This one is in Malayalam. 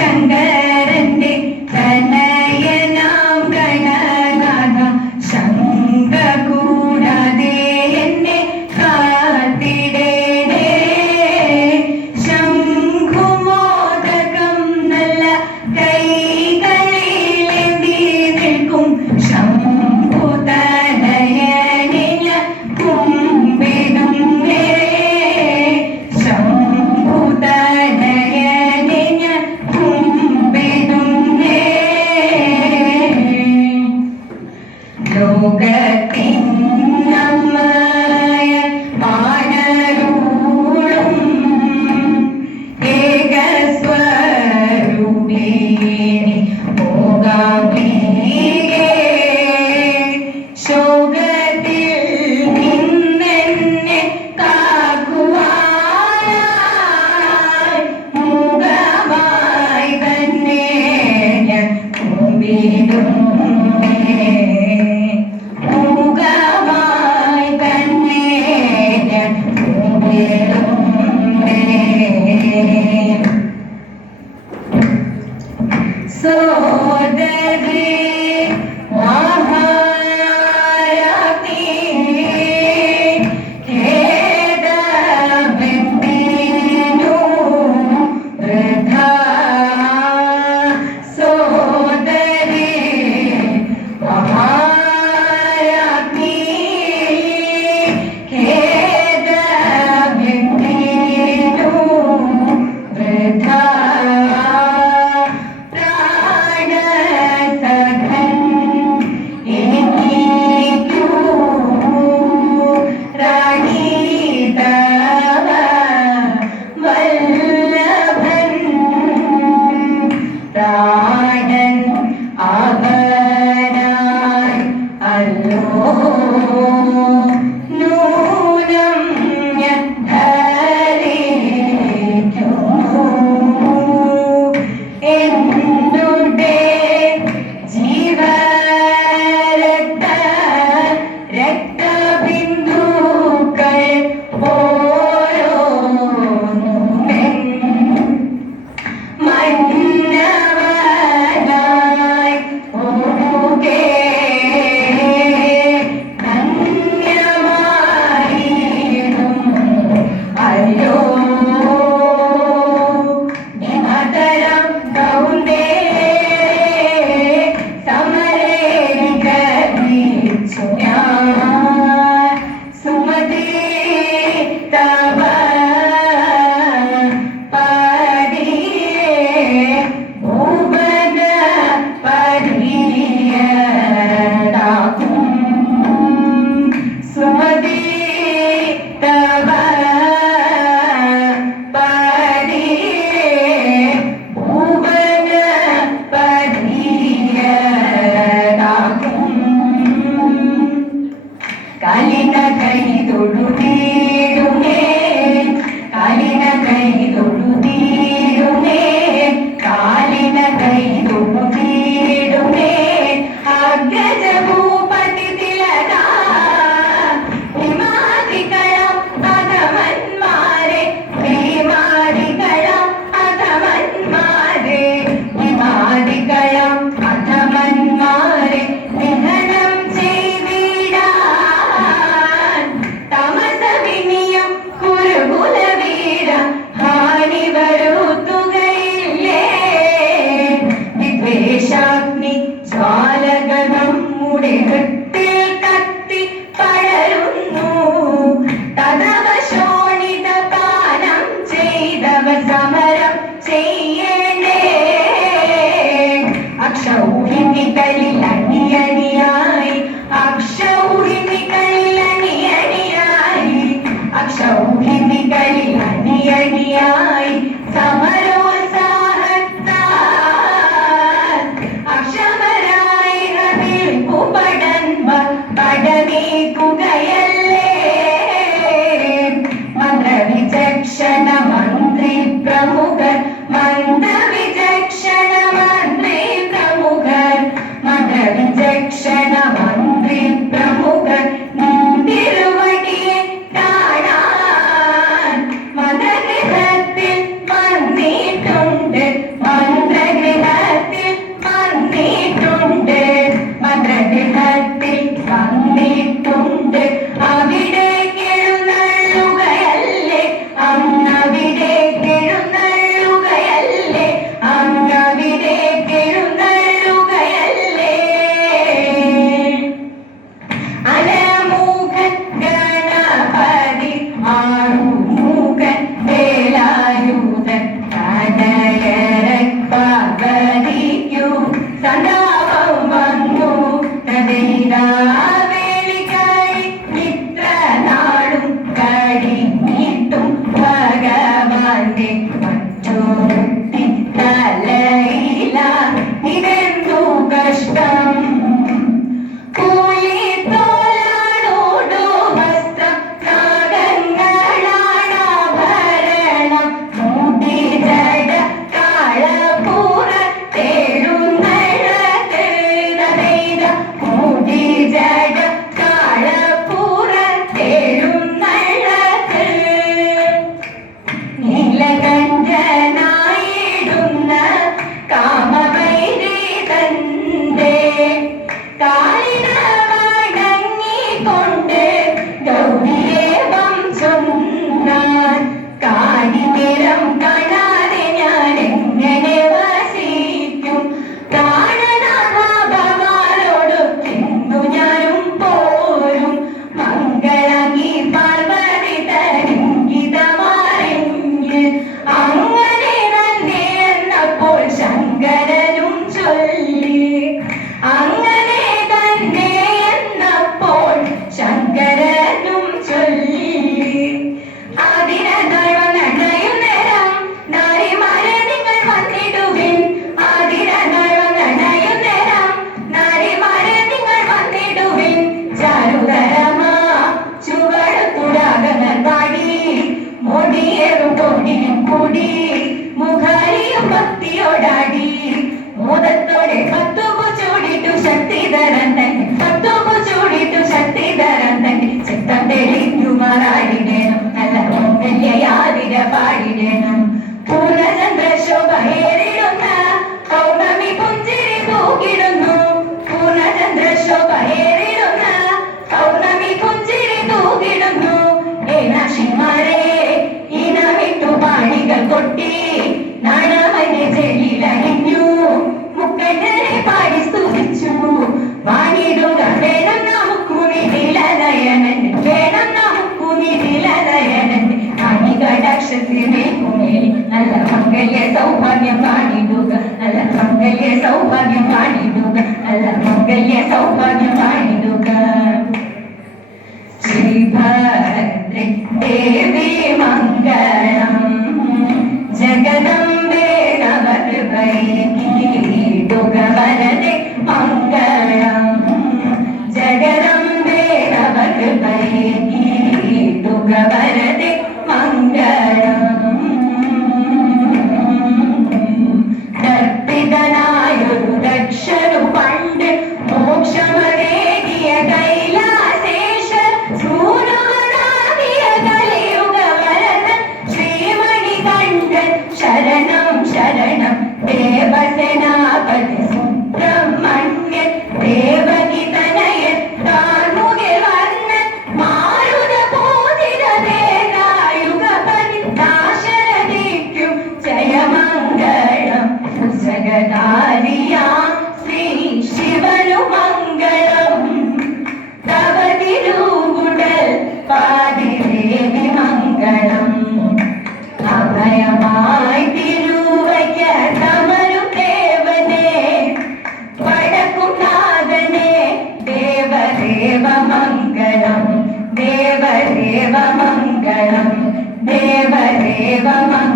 சங்கர் ലോകത്തിൻ Oh. Yeah, yeah, yeah. yang. പൊടിയേറും പൊടിയും പൊടി മുഖാരിയും ഭക്തിയോടാടി. മുതത്തോടെ കത്തുമ്പു ചൂടിട്ടു ശക്തി തരം തന്നെ കത്തുമ്പു ചൂടിട്ടു ശക്തി തരം തന്നെ ചിത്തം തെളിഞ്ഞു മാറാടി. നല്ല ഓങ്ങല്യാതി സൗഭാഗ്യം പാടിടുക നല്ല മംഗല്യ സൗഭാഗ്യം പാടിടുക നല്ല മംഗല്യ സൗഭാഗ്യം പാടിടുക ശ്രീഭദ്രദേവി മംഗളം ജഗദംബേ നവകൃപൈടുക വരദേ മംഗളം ജഗദംബേ നവകൃപൈടുക വരദേ Thank you.